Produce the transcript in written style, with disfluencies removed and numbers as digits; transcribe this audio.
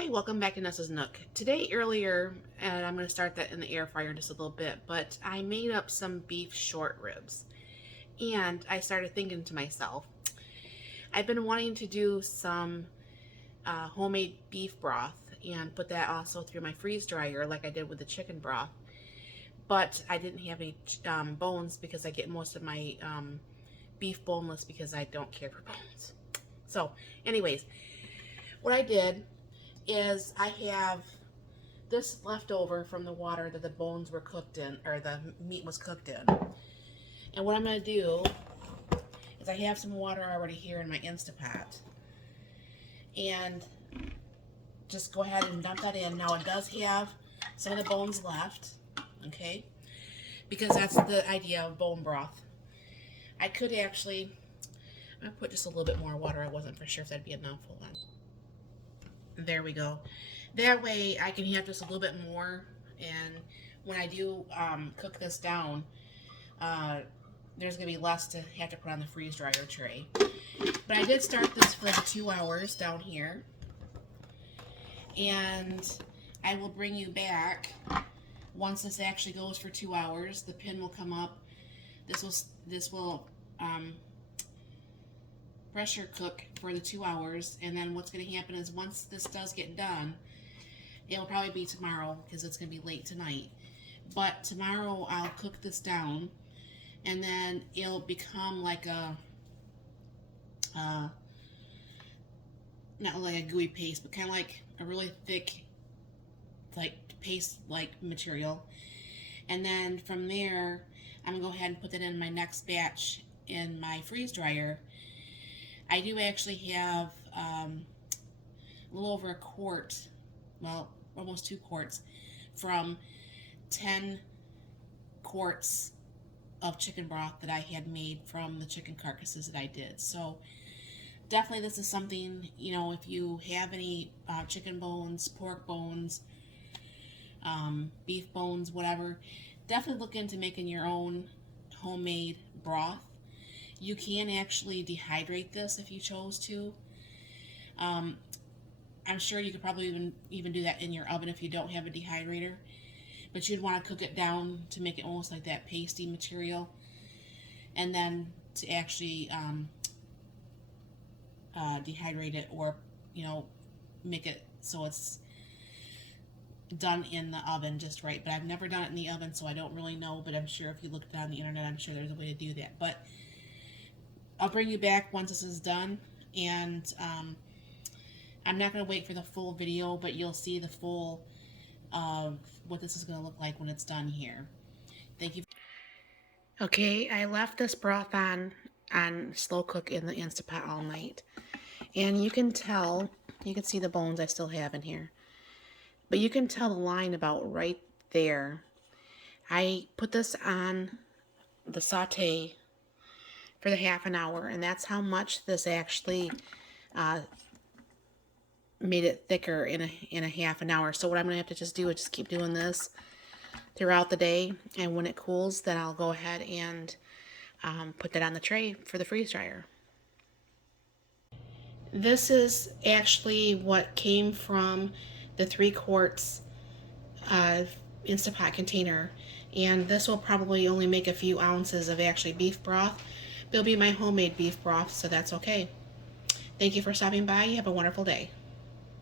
Hi, welcome back to Nessa's Nook. Today, earlier, and I'm going to start that in the air fryer in just a little bit, but I made up some beef short ribs. And I started thinking to myself, I've been wanting to do some homemade beef broth and put that also through my freeze dryer like I did with the chicken broth. But I didn't have any bones because I get most of my beef boneless because I don't care for bones. So, anyways, what I did is I have this left over from the water that the bones were cooked in, or the meat was cooked in. And what I'm going to do is I have some water already here in my Instapot. And just go ahead and dump that in. Now it does have some of the bones left, okay? Because that's the idea of bone broth. I could actually, I'm going to put just a little bit more water. I wasn't for sure if that'd be enough. Hold on. There we go. That way I can have just a little bit more, and when I do cook this down, there's going to be less to have to put on the freeze dryer tray. But I did start this for 2 hours down here, and I will bring you back once this actually goes for 2 hours. The pin will come up. This will pressure cook for the 2 hours, and then what's going to happen is once this does get done, it'll probably be tomorrow because it's going to be late tonight, but tomorrow I'll cook this down, and then it'll become like a not like a gooey paste, but kind of like a really thick, like paste like material. And then from there I'm gonna go ahead and put that in my next batch in my freeze dryer. I do actually have a little over a quart, well, almost 2 quarts from 10 quarts of chicken broth that I had made from the chicken carcasses that I did. So definitely this is something, you know, if you have any chicken bones, pork bones, beef bones, whatever, definitely look into making your own homemade broth. You can actually dehydrate this if you chose to. I'm sure you could probably even do that in your oven if you don't have a dehydrator. But you'd want to cook it down to make it almost like that pasty material. And then to actually dehydrate it, or, you know, make it so it's done in the oven just right. But I've never done it in the oven, so I don't really know. But I'm sure if you looked on the internet, I'm sure there's a way to do that. But I'll bring you back once this is done, and I'm not going to wait for the full video, but you'll see the full of what this is going to look like when it's done here. Thank you. Okay, I left this broth on slow cook in the Instapot all night, and you can tell, you can see the bones I still have in here, but you can tell the line about right there. I put this on the saute for the half an hour, and that's how much this actually made it thicker in a half an hour. So what I'm gonna have to just do is just keep doing this throughout the day, and when it cools, then I'll go ahead and put that on the tray for the freeze dryer. This is actually what came from the 3 quarts Instapot container, and this will probably only make a few ounces of actually beef broth. It'll be my homemade beef broth, so that's okay. Thank you for stopping by. You have a wonderful day.